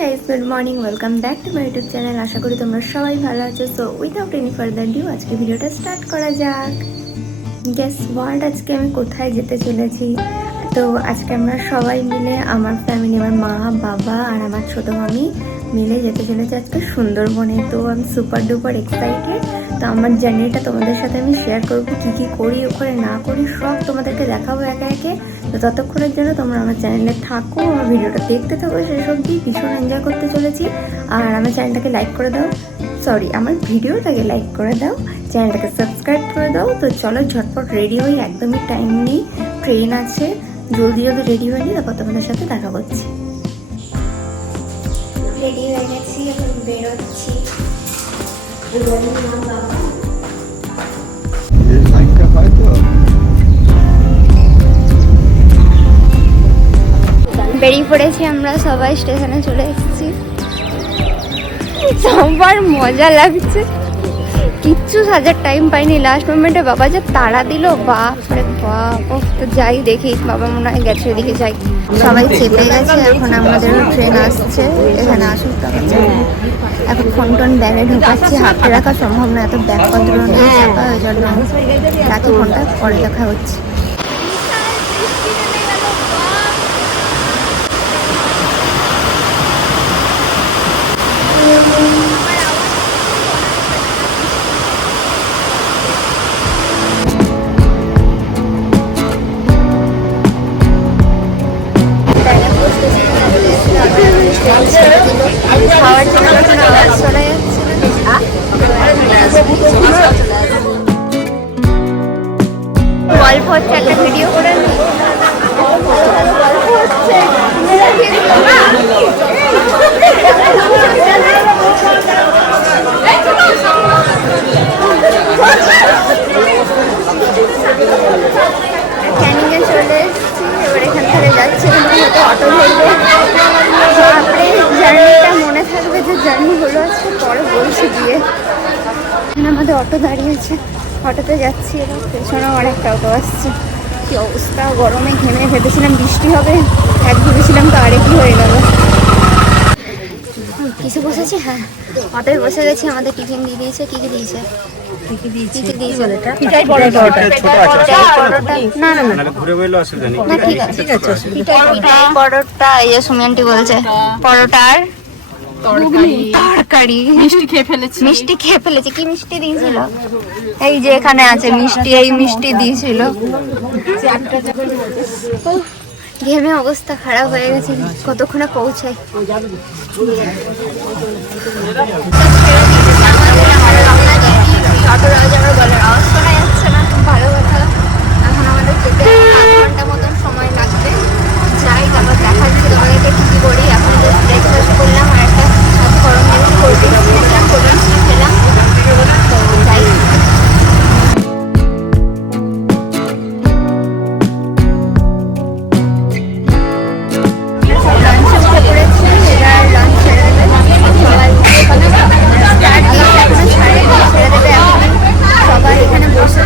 Guys, good morning, welcome back to my YouTube channel. আশা করি তোমরা সবাই ভালো আছো। So without any further due আজকে ভিডিওটা স্টার্ট করা যাক। গেস ওয়ার্ল্ড, আজকে আমি কোথায় যেতে চলেছি? তো আজকে আমরা সবাই মিলে, আমার ফ্যামিলি, আমার মা, বাবা আর আমার ছোটো মামি মিলে যেতে চলেছি আজকে সুন্দরবনে। তো আমি সুপার ডুপার এক্সাইটেড। তো আমার জার্নিটা তোমাদের সাথে আমি শেয়ার করবো, কী কী করি ওখানে না করি সব তোমাদেরকে দেখাবো একে একে। তো ততক্ষণের জন্য তোমরা আমার চ্যানেলে থাকো, আমার ভিডিওটা দেখতে থাকো, সেসব দিয়ে ভীষণ এনজয় করতে চলেছি। আর আমার চ্যানেলটাকে লাইক করে দাও, আমার ভিডিওটাকে লাইক করে দাও, চ্যানেলটাকে সাবস্ক্রাইব করে দাও। তো চলো ঝটপট রেডি হই, একদমই টাইম নেই, ট্রেন আছে, জলদি জলদি রেডি হয়ে নিই, তারপর তোমাদের সাথে দেখা করছি। রেডি হয়ে গেছি, এখন বেরোচ্ছি। বেরিয়ে পড়েছি আমরা সবাই, স্টেশনে চলে এসেছি। সবার মজা লাগছে, কিচ্ছু সাজার টাইম পাইনি। লাস্ট মোমেন্টে বাবা যে তাড়া দিল, বাপ রে বাপ। তো যাই দেখি, বাবা মনে হয় গেছে, ওইদিকে যাই। সবাই চেপে গেছে, এখন আমাদের ট্রেন আসছে, এখানে আসুক। এখন ফোন টোন ব্যাগে ঢোকাচ্ছি, হাতে রাখা সম্ভব না, এত ব্যাগপত্র নিয়ে চাপা, ওই জন্য রাখি ফোনটা, পরে দেখা হচ্ছে। খাওয়ার জন্য কোনো আওয়াজ শোনা যাচ্ছে না। গল্প হচ্ছে, একটা ভিডিও করে নি। ক্যানিংয়ে চলে এসেছি, এবার এখান থেকে যাচ্ছি, হয়তো অটো ধরবো। আপনি জার্নিটা মনে থাকবে যে জার্নি হলো আজকে, পরে বলছি গিয়ে। এখানে আমাদের অটো দাঁড়িয়েছে, অটোতে যাচ্ছি। এবার পেছনেও অনেকটা অটো আসছে। কি অবস্থা, গরমে ঘেমে ভেবেছিলাম বৃষ্টি হবে, এক ভেবেছিলাম তো আরেকই হয়ে গেল। কিছু বসেছি, হ্যাঁ অটোয় বসে গেছি। আমাদের টিফিন দিয়ে দিয়েছে। কি কি দিয়েছে? সুমিয়ান্টি বলছে পরোটার তরকারি। মিষ্টি খেয়ে ফেলেছে। কি মিষ্টি দিয়েছিল? এই যে এখানে আছে মিষ্টি, এই মিষ্টি দিয়েছিল। ঘেমে অবস্থা খারাপ হয়ে গেছে, কতক্ষণে পৌঁছাই। আওয়াজ শোনা যাচ্ছে না, খুব ভালো কথা। এখন আমাদের যেতে 8 ঘন্টা মতন সময় লাগবে। যাই, তারপর দেখাচ্ছি তোমাদেরকে কি করি। এখন জাস্ট ব্রেকফাস্ট করলাম আর একটা গরম কোল্ড ড্রিঙ্কস খেলাম। তো যাই। সবাই এখানে বসে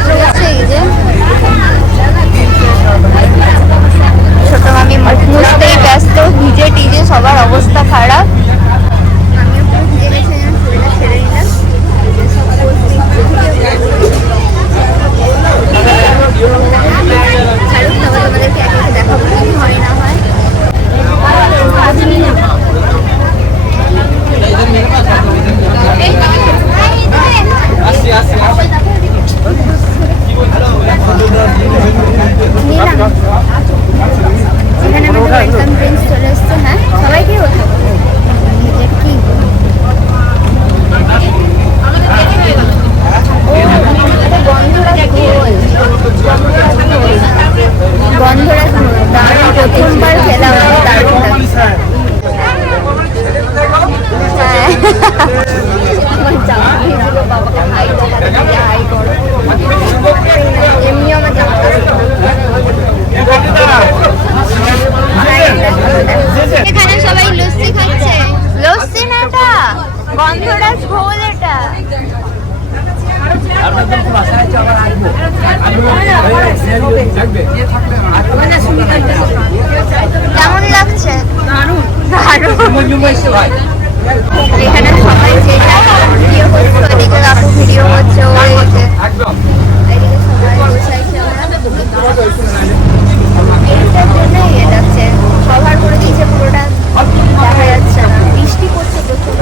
কেমন লাগছে? এখানে সবাই যে ভিডিও করছে, ওইদিকে কাকু ভিডিও করছে, এইদিকে সবাই বসাইছে। এইটার জন্য ইয়ে লাগছে, কভার করে দিয়েছে পুরোটা, দেখা যাচ্ছে না। বৃষ্টি পড়ছে প্রচুর।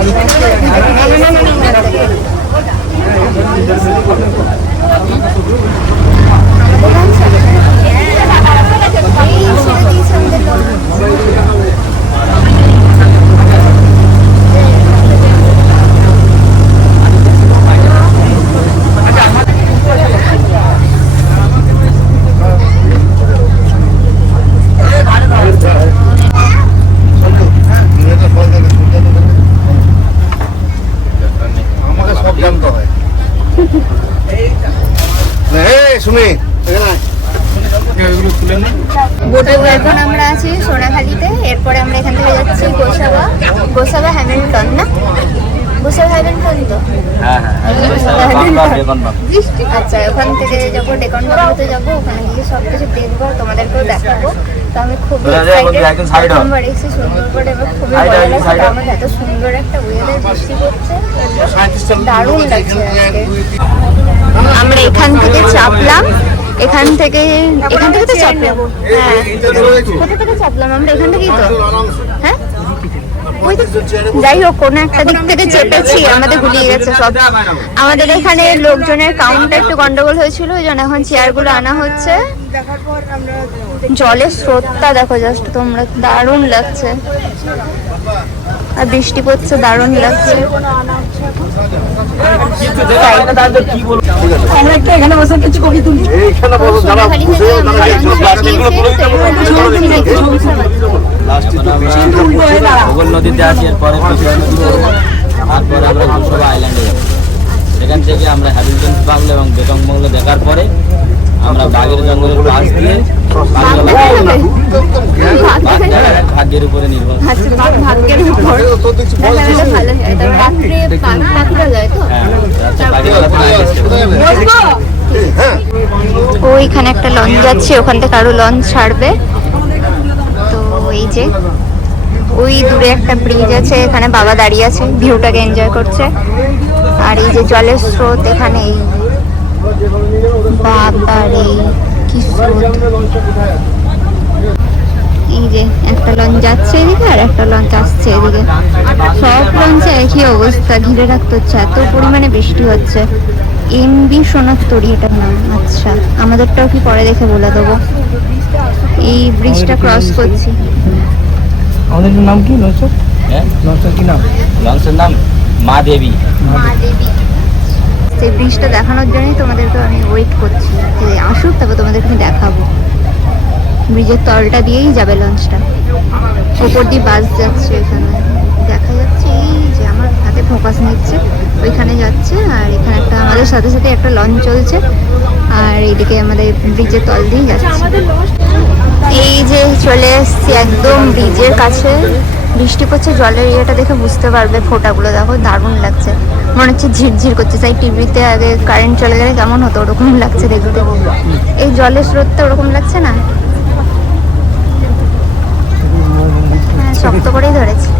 এখন আমরা আছি সোনাখালীতে, এরপরে আমরা এখান থেকে যাচ্ছি গোসাবা হ্যামিল্টন, না গোসাবা হ্যামিল্টন তো, আচ্ছা ওখান থেকে যাবো ডেকন বাংলোতে যাবো, ওখানে গিয়ে সব কিছু দেখবো, তোমাদেরকেও দেখাবো। তো আমি খুবই প্রথমবার এসেছি সুন্দরবন, এবার খুবই ভালো লাগছে। আমার এত সুন্দর একটা ওয়েদার, বৃষ্টি পড়ছে, দারুণ লাগছে আজকে। আমরা এখান থেকে চাপলাম, এখান থেকে তো চাপলাম, হ্যাঁ কোথা থেকে চাপলাম আমরা? এখান থেকেই তো, হ্যাঁ যাই হোক কোনো একটা দিক থেকে চেপেছি, আমাদের গুলিয়ে গেছে সব। আমাদের এখানে লোকজনের কাউন্টটা একটু গন্ডগোল হয়েছিল, ওই জন্য এখন চেয়ারগুলো আনা হচ্ছে। জলের স্রোতটা দেখো জাস্ট তোমরা, দারুণ লাগছে, আর বৃষ্টি পড়ছে, দারুণ লাগছে। এখানে বসে কিছু কবি তুলি, নদীতে আসি, এরপরে তারপরে আমরা গোসাবা আইল্যান্ডে যাবো। সেখান থেকে আমরা হ্যামিল্টন বাংলো এবং বেটং বাংলো দেখার পরে আমরা বাঘের জঙ্গলের পাশ দিয়ে ভাগ্যের উপরে নির্ভর। ওইখানে একটা লঞ্চ যাচ্ছে, ওখান থেকে আরো লঞ্চ ছাড়বে। তো এই যে ওই দূরে একটা ব্রিজ আছে, এখানে বাবা দাঁড়িয়ে আছে, ভিউটাকে এনজয় করছে। আর এই যে জলের স্রোত এখানে, এই বাবারে কি স্রোত। এই যে একটা লঞ্চ যাচ্ছে এদিকে, আর একটা লঞ্চ আসছে এদিকে, সব লঞ্চে একই অবস্থা, ঘিরে রাখতে হচ্ছে, এত পরিমাণে বৃষ্টি হচ্ছে। এমবি সোনারতরী এটার নাম। আচ্ছা আমাদেরটাও কি পরে দেখে বলে দেবো। এই ব্রিজটা ক্রস করছি। আমাদের নাম কি লঞ্চের? হ্যাঁ লঞ্চের কি নাম? লঞ্চের নাম মা দেবী। সেই ব্রিজটা দেখানোর জন্যই তোমাদেরকে আমি ওয়েট করছি যে আসুক, তারপর তোমাদেরকে আমি দেখাবো। ব্রিজের তলটা দিয়েই যাবে লঞ্চটা, ওপর দিয়ে বাস যাচ্ছে, এখানে দেখা যাচ্ছে। এই যে আমার হাতে ফোকাস নিচ্ছে, ওইখানে যাচ্ছে। আর এখানে একটা আমাদের সাথে সাথে একটা লঞ্চ চলছে, আর এইদিকে আমাদের ব্রিজের তল দিয়ে যাচ্ছে। এই যে চলে এসছি একদম ব্রিজের কাছে, বৃষ্টি পড়ছে, জলের ইয়েটা দেখে বুঝতে পারবে, ফোঁটাগুলো দেখো দারুণ লাগছে, মনে হচ্ছে ঝিরঝির করছে। তাই টিভিতে আগে কারেন্ট চলে গেলে কেমন হতো, ওরকম লাগছে দেখতে। এই জলের স্রোতটা ওরকম লাগছে না? হ্যাঁ শক্ত করেই ধরেছে।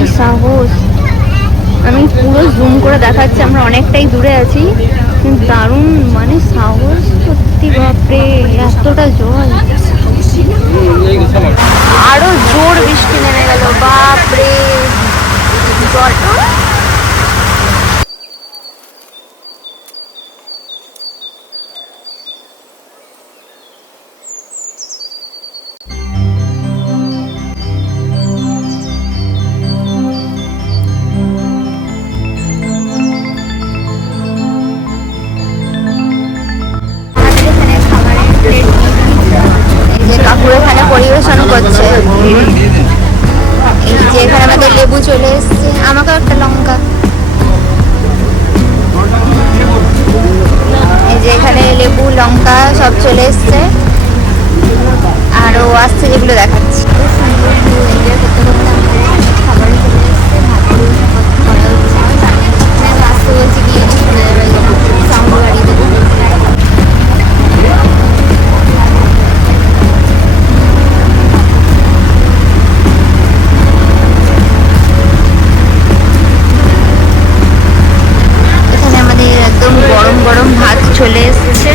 কি সাহস! আমি পুরো জুম করে দেখাচ্ছি, আমরা অনেকটাই দূরে আছি, কিন্তু দারুণ মানে সাহস, সত্যি বাপরে এতটা জল। আরো জোর বৃষ্টি নেমে গেল, বাপরে জল। কাকুর এখানে পরিবেশন করছে। এই যে এখানে আমাদের লেবু চলে এসছে, আমাকেও একটা লঙ্কা। এই যে এখানে লেবু লঙ্কা সব চলে এসছে, আরো আসছে যেগুলো দেখাচ্ছি। খাবার চলে এসছে, ভাত করা হচ্ছে। আসতে বলছি কি সাউন্ড বাড়িয়ে দেবো। একদম গরম গরম ভাত চলে এসছে,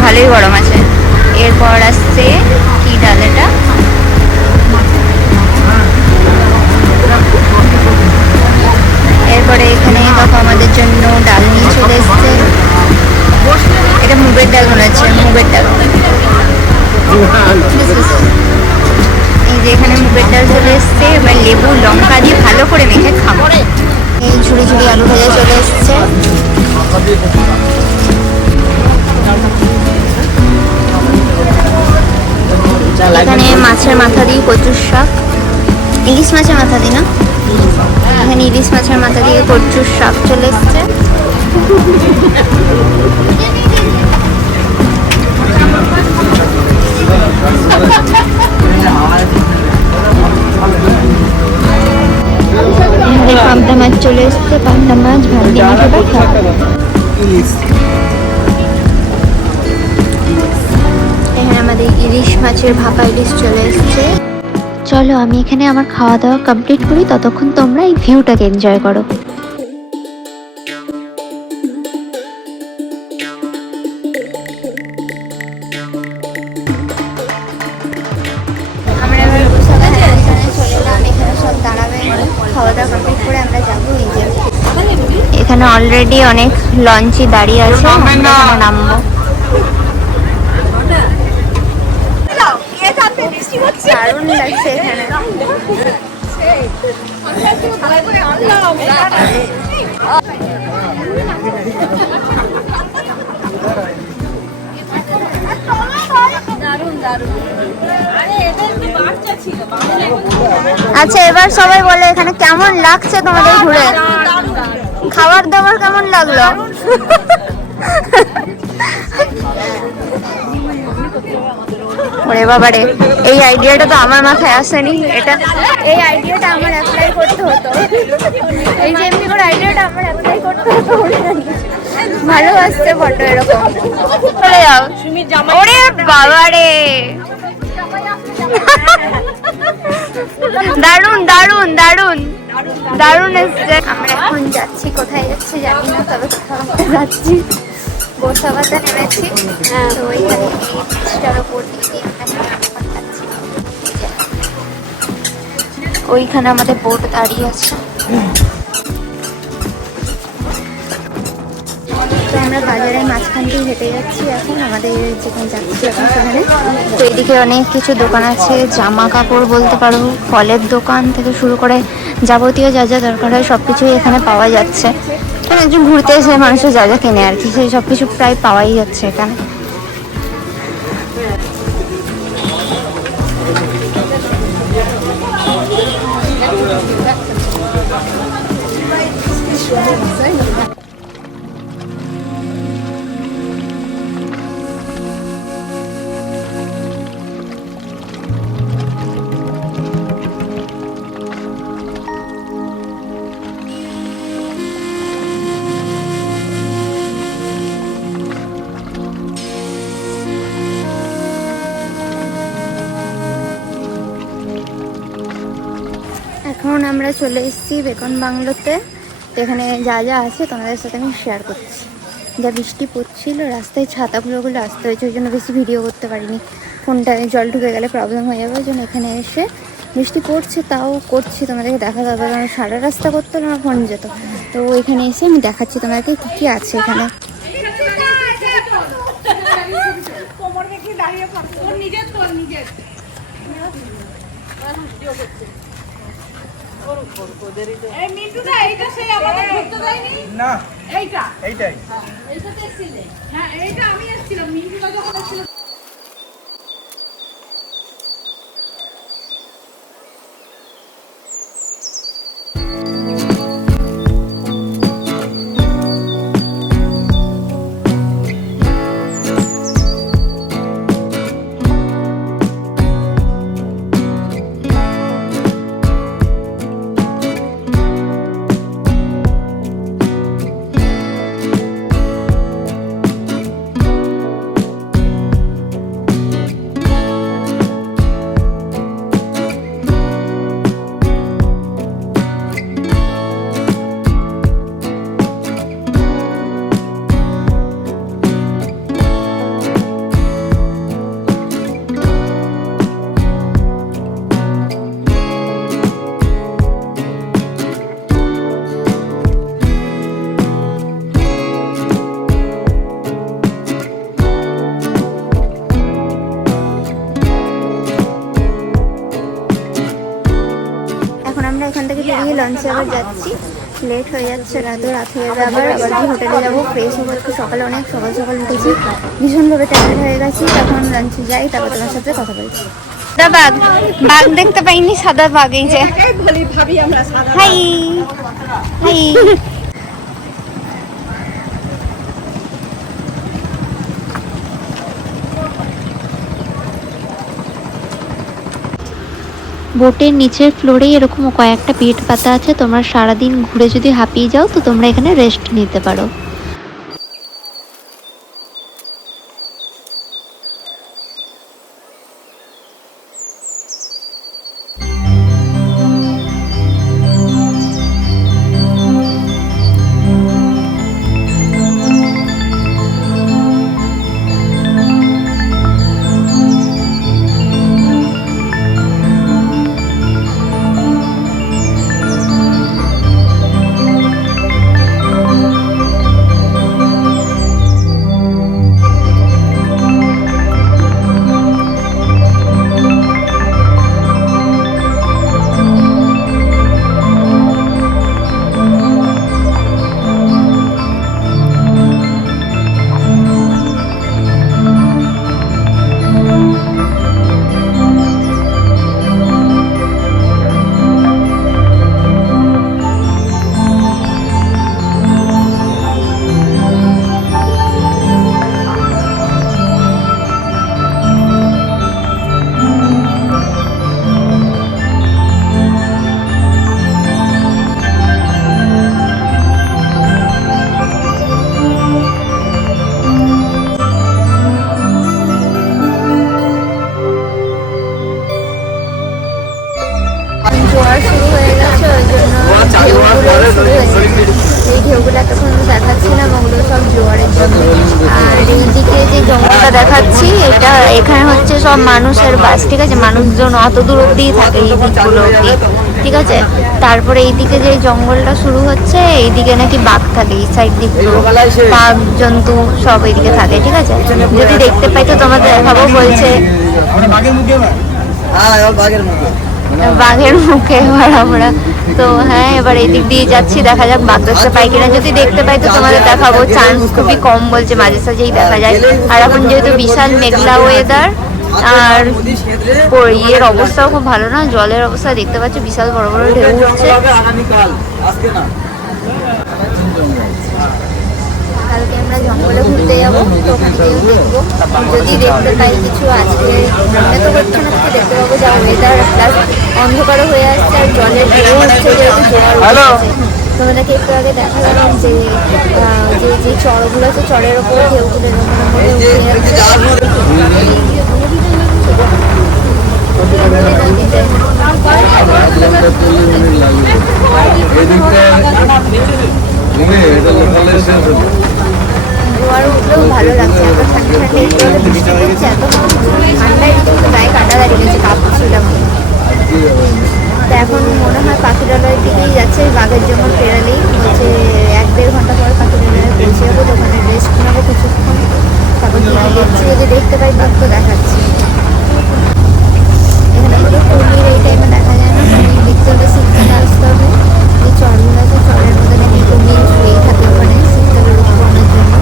ভালোই গরম আছে। এরপর আসছে কি ডাল, এটা এরপরে এখানে দেখো আমাদের জন্য ডাল নিয়ে চলে এসছে। এটা মুগের ডাল মনে হচ্ছে, মুগের ডাল। এই যে এখানে মুগের ডাল চলে এসছে, এবার লেবু লঙ্কা দিয়ে ভালো করে মেখে খাবো। এই ঝুড়ি ঝুড়ি আলু ভাজা চলে এসছে। এখানে মাছের মাথা দিয়ে কচুর শাক, ইলিশ মাছের মাথা দিয়ে না, এখানে ইলিশ মাছের মাথা দিয়ে কচুর শাক চলে এসছে। পাবদা মাছ চলে এসছে, পাবদা মাছ ভাত দিয়ে মেখে খাবো। এখানে আমাদের ইলিশ মাছের ভাপা ইলিশ চলে এসছে। চলো আমি এখানে আমার খাওয়া দাওয়া কমপ্লিট করি, ততক্ষণ তোমরা এই ভিউটাকে এনজয় করো। আমরা এবার এখানে চলে এলাম, এখানে সব দাঁড়াবে, খাওয়া দাওয়া কমপ্লিট করে আমরা যাবো। এই যে এখানে অলরেডি অনেক লঞ্চই দাঁড়িয়ে আছে, আমরা এখানে নামবো। দারুণ লাগছে এখানে। আচ্ছা এবার সবাই বলে এখানে কেমন লাগছে তোমাদের ঘুরে, খাবার দাবার কেমন লাগলো? ওরে বাবারে, এই আইডিয়াটা তো আমার মাথায় আসেনি। এই আইডিয়াটা আমার অ্যাপ্লাই করতে হতো, এই যে এমনি করে আইডিয়াটা আমার অ্যাপ্লাই করতে হতো। ভালো আসছে ফটো, এরকম চলে যাও। ওরে বাবারে, দারুন দারুন দারুন দারুন এসছে। আমরা এখন যাচ্ছি, কোথায় যাচ্ছি জানি না, তবে কোথাও যাচ্ছি। গোসাবাতে নেমেছি, তো ওইখানে ব্রিজটার ওপর দিয়ে ওইখানে আমাদের বোট দাঁড়িয়ে আছে। তো আমরা বাজারের মাঝখান দিয়ে হেঁটে যাচ্ছি এখন, আমাদের যেখানে যাচ্ছি এখন সেখানে। তো এদিকে অনেক কিছু দোকান আছে, জামা কাপড় বলতে পারো, ফলের দোকান থেকে শুরু করে যাবতীয় যা যা দরকার হয় সব কিছুই এখানে পাওয়া যাচ্ছে। মানে একজন ঘুরতে এসে মানুষের যা যা কেনে আর কি, সেই সব কিছু প্রায় পাওয়াই যাচ্ছে এখানে। এখন আমরা আমরা চলে এসেছি বেকন বাংলোতে। তো এখানে যা যা আছে তোমাদের সাথে আমি শেয়ার করছি। যা বৃষ্টি পড়ছিল, রাস্তায় ছাতাগুলোগুলো আসতে হয়েছে, ওই জন্য বেশি ভিডিও করতে পারিনি। ফোনটায় জল ঢুকে গেলে প্রবলেম হয়ে যাবে, ওই জন্য এখানে এসে বৃষ্টি পড়ছে তাও করছি, তোমাদেরকে দেখাতে হবে, কারণ সারা রাস্তা করতে হলে আমার ফোন যেত। তো এখানে এসে আমি দেখাচ্ছি তোমাদেরকে কী কী আছে এখানে। এখান থেকে বেরিয়ে লঞ্চে আবার যাচ্ছি, লেট হয়ে যাচ্ছে, রাত হয়ে যাবে, আবার কি হোটেলে যাবো, ফ্রেশ হবো একটু। সকালে অনেক সকাল সকাল উঠেছি, ভীষণভাবে টায়ার্ড হয়ে গেছি। তখন লঞ্চে যাই, তারপর তোমার সাথে কথা বলছি। সাদা বাঘ, বাঘ দেখতে পাইনি, সাদা বাঘ এই যে। High high. বোটের নিচের ফ্লোরেই এরকম কয়েকটা পিঠ পাতা আছে, তোমরা সারাদিন ঘুরে যদি হাঁপিয়ে যাও তো তোমরা এখানে রেস্ট নিতে পারো। এই ঢেউগুলো এতক্ষণ দেখাচ্ছি না, ওগুলো সব জোয়ারের জন্য। আর এইদিকে যে জঙ্গলটা দেখাচ্ছি, এটা এখানে হচ্ছে সব মানুষের বাস, ঠিক আছে, মানুষজন অত দূর অব্দিই থাকে এই দিকগুলো অব্দি, ঠিক আছে। তারপরে এইদিকে যে জঙ্গলটা শুরু হচ্ছে, এইদিকে নাকি বাঘ থাকে, এই সাইড দিকগুলো বাঘ জন্তু সব এইদিকে থাকে, ঠিক আছে। যদি দেখতে পাই তো তোমাদের দেখাবো। বলছে বাঘের মুখে এবার আমরা তো, হ্যাঁ এবার এই দিক দিয়ে যাচ্ছি, দেখা যাক বাঘ দেখতে পাই কিনা। যদি দেখতে পাই তো তোমাদের দেখাবো, চান্স খুবই কম বলছে, মাঝে সাঝেই দেখা যায়। আর এখন যেহেতু বিশাল মেঘলা ওয়েদার, আর ইয়ের অবস্থাও খুব ভালো না, জলের অবস্থা দেখতে পাচ্ছ, বিশাল বড় বড় ঢেউ উঠছে। কালকে আমরা জঙ্গলে ঘুরতে যাবো, তো ওখান থেকে দেখবো, যদি দেখতে পাই কিছু। আজকে মনে তো হচ্ছে না কিছু দেখতে পাবো, যা ওয়েদার প্লাস অন্ধকারও হয়ে আসছে, আর জলের ঢেউ হচ্ছে, যেহেতু জোয়ার উঠছে। তোমাদেরকে একটু আগে দেখালাম যে যে চড়গুলো আছে, চড়ের ওপরে ঢেউগুলো এরকম উঠে যাচ্ছে। জোয়ার উঠলেও ভালো লাগছে, এত ঠান্ডা ঠান্ডা একটু হলে বৃষ্টি দিচ্ছে, এত ঠান্ডায় রীতিমতো গায়ে কাঁটা দাঁড়িয়ে গেছে, কাঁপছিলাম। তো এখন মনে হয় পাখিরালয়ের দিকেই যাচ্ছে, বাঘের জন্য পেরালেই বলছে 1-1.5 ঘন্টা পর পাখিরালয়ে পৌঁছে যাবো, তো ওখানে রেস্ট নেবো কিছুক্ষণ, তারপর কি দেখছি, যদি দেখতে পাই বাঘ তো দেখাচ্ছি। এখানে কিন্তু কুমির এই টাইমে দেখা যায় না, কুমির দেখতে হলে শীতকালে আসতে হবে। এই চরগুলো আছে, চরের মধ্যে নাকি কুমির শুয়েই থাকে ওখানে শীতকালে রোদ কমানোর জন্য।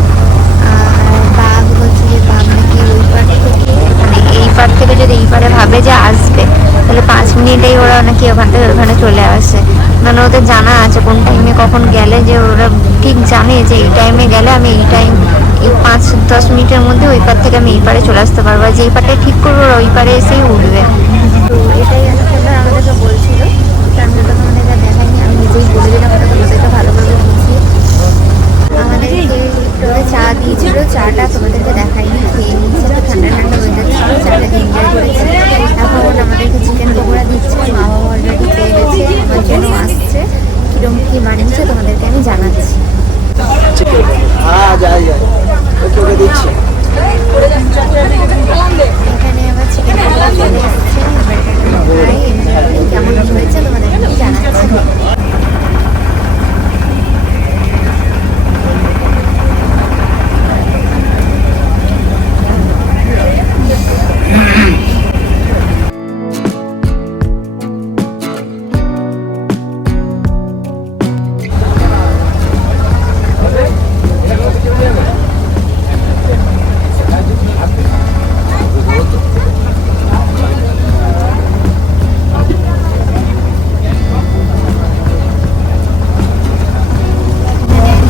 আর বাঘ হচ্ছে যে বাঘ নাকি ওই পার থেকে, মানে এই পার থেকে যদি এই পারে ভাবে যে আসবে, তাহলে 5 মিনিটেই ওরা নাকি ওখান থেকে ওখানে চলে আসে। মানে ওদের জানা আছে কোন টাইমে কখন গেলে, যে ওরা ঠিক জানে যে এই টাইমে গেলে আমি এই টাইম এই 5-10 মিনিটের মধ্যে ওই পার থেকে আমি এই পারে চলে আসতে পারবো, আর যেই পারটা ঠিক করবো ওরা ওই পারে এসেই উঠবে। তো এটাই এতক্ষণ আমাদেরকে বলছিল, তার মধ্যে তোমাদেরকে দেখাইনি, আমি নিজেই বলে দিলাম, ওটা তোমাদেরকে ভালোভাবে বুঝিয়ে। আমাদেরকে টোরে চা দিয়েছিল, চাটা তোমাদেরকে দেখাইনি, খেয়ে নিয়েছে, তো ঠান্ডা ঠান্ডা ওয়েদার ছিল, চাটাকে এনজয় করেছি। এখন আমাদেরকে চিকেন পকোড়া দিচ্ছে, মা বাবা অলরেডি পেয়ে গেছে, আমার জন্য আসছে, কীরকম কী বানিয়েছে তোমাদেরকে আমি জানাচ্ছি। এখানে আবার চিকেন পকোড়া চলে এসছে, এবার কেমন হয়েছে তোমাদেরকে আমি জানাচ্ছি।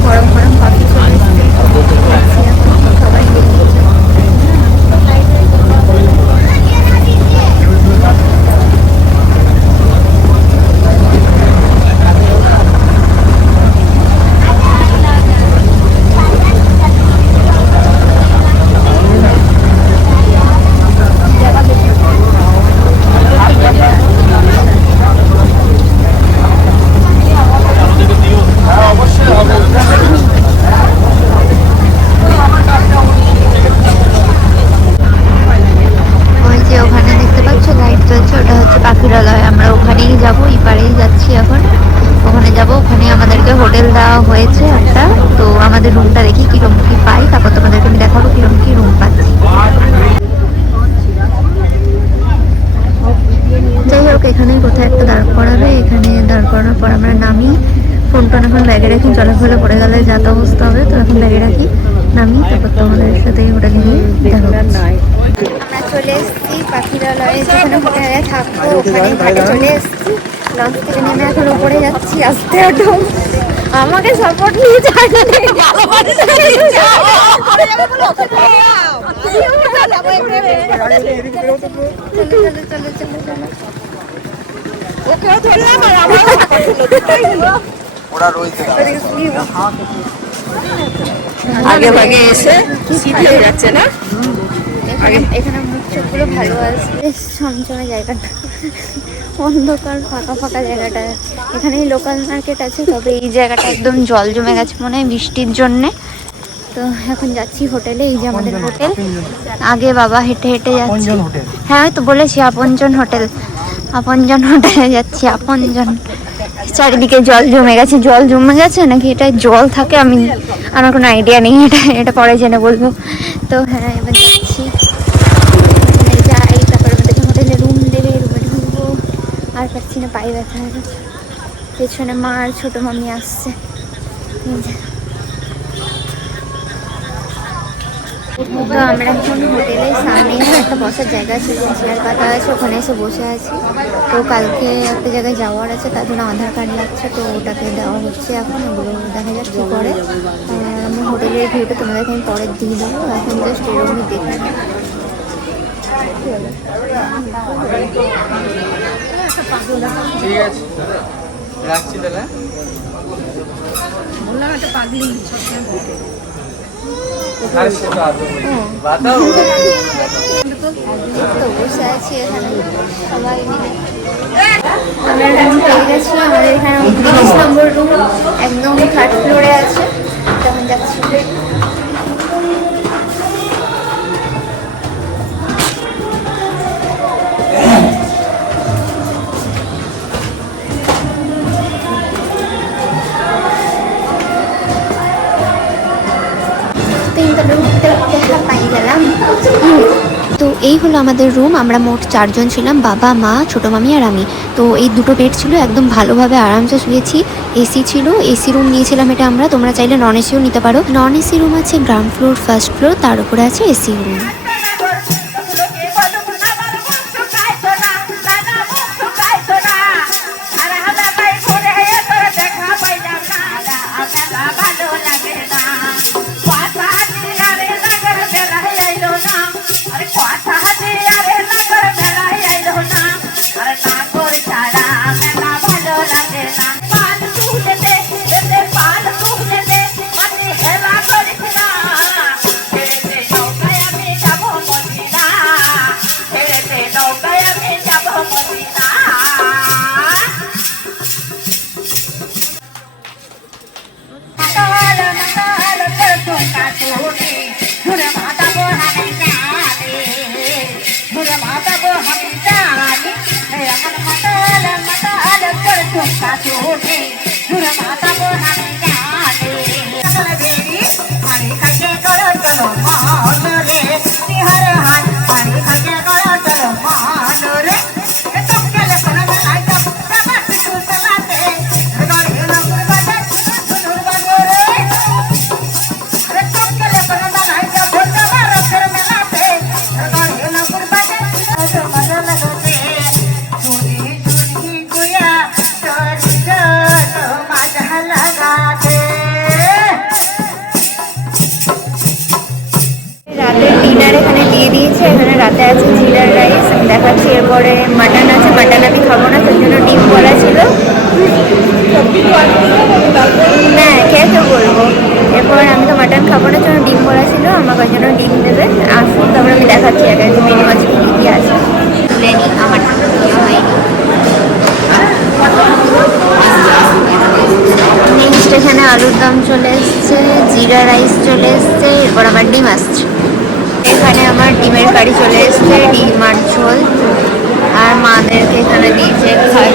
গরম গরম কফি চলে এসছে, সবাই বেরিয়েছে। ওই যে ওখানে দেখতে পাচ্ছ লাইট জ্বলছে, ওটা হচ্ছে পাখিরালয়, আমরা ওখানেই যাবো, এই পারেই যাচ্ছি এখন, ওখানে যাব। ওখানে আমাদেরকে হোটেল দেওয়া হয়েছে একটা, তো আমাদের রুমটা দেখি কিরকম কি পাই, তারপর তোমাদেরকে আমি দেখাবো কিরকম কি রুম পাচ্ছি। যাই হোক, এখানেই কোথায় একটা দাঁড় করাবে, এখানে দাঁড় করানোর পর আমরা নামি, ফোন টোন এখন ব্যাগে রাখি, জলাফলে পড়ে গেলে যাতে অবস্থা হবে, তো এখন ব্যাগে রাখি, নামি, তারপর তোমাদের সাথে হোটেলে গিয়ে দেখা হচ্ছে। আমরা চলে এসেছি পাখিরালয়ে, যেখানে হোটেলে থাকবো ওখানে ঘাটে চলে এসেছি, লঞ্চ থেকে নেমে এখন উপরে যাচ্ছি, আস্তে একটু আমাকে সাপোর্ট নিয়ে যায় না আগে ভাগে এসে শীত হয়ে যাচ্ছে না। এখানে মুখ চোখগুলো ভালো আসবে, ছমছমে জায়গাটা, অন্ধকার ফাঁকা ফাঁকা জায়গাটা। এখানেই লোকাল মার্কেট আছে, তবে এই জায়গাটা একদম জল জমে গেছে মনে হয় বৃষ্টির জন্যে। তো এখন যাচ্ছি হোটেলে, এই যে আমাদের হোটেল, আগে বাবা হেঁটে হেঁটে যাচ্ছি। হ্যাঁ ওই তো বলেছি আপনজন হোটেল, আপনজন হোটেলে যাচ্ছি, আপনজন। চারিদিকে জল জমে গেছে, জল জমে গেছে নাকি এটা জল থাকে আমার কোনো আইডিয়া নেই, এটা পরে জেনে বলবো। তো হ্যাঁ এবার যাচ্ছি, যাই, তারপরে আমাদেরকে হোটেলে রুম দেবে, রুমে ঢুকবো, আর পাচ্ছি না, পায়ে ব্যথা হয়ে গেছে। পেছনে মা আর ছোটো মামি আসছে। তো আমরা এখন হোটেলের সামনে একটা বসার জায়গা ছিল, চেয়ার পাতা আছে, ওখানে এসে বসে আছি। তো কালকে একটা জায়গায় যাওয়ার আছে, তার জন্য আধার কার্ড লাগছে, তো ওটাকে দেওয়া হচ্ছে এখন, ওগুলো দেখা যাক কী করে। আমি হোটেলের ভিউটা তোমাদেরকে আমি পরে দিয়ে দেবো, এখন জাস্ট এরকমই দেখি। ঠিক আছে, রাখছি তাহলে। বললাম একটা পাগলি তো বসে আছি এখানে সবাই মিলে। আমরা রুম পেয়ে গেছি, আমাদের এখানে 30 নম্বর রুম, একদম 3rd ফ্লোরে আছে। তখন যাচ্ছি। তো এই হলো আমাদের রুম। আমরা মোট 4 জন ছিলাম, বাবা, মা, ছোটো মামি আর আমি। তো এই দুটো বেড ছিল, একদম ভালোভাবে আরামসে শুয়েছি। এসি ছিল, এসি রুম নিয়েছিলাম এটা আমরা। তোমরা চাইলে নন এসিও নিতে পারো। নন এসি রুম আছে গ্রাউন্ড ফ্লোর, ফার্স্ট ফ্লোর, তার উপরে আছে এসি রুম। এখানে রাতে আছে জিরার রাইস, আমি দেখাচ্ছি। এরপরে মাটন আছে, মাটন আমি খাবো না, তার জন্য ডিম বলা ছিল। হ্যাঁ, খেয়ে বলবো। এরপর আমি তো মাটন খাবো না, জন্য ডিম বলা ছিল। আমার ওই জন্য ডিম দেবে। আসুন, তারপরে আমি দেখাচ্ছি একা মেনু আছে কী কী আছে। তুলেনি আমার হয়নি। নেক্সট এখানে আলুর দম চলে এসছে, জিরা রাইস চলে এসছে, এরপর আবার ডিম আসছে। এখানে আমার ডিমের কারি চলে এসছে, ডিম আর ঝোল। আর মাদেরকে এখানে দিয়েছে খাই।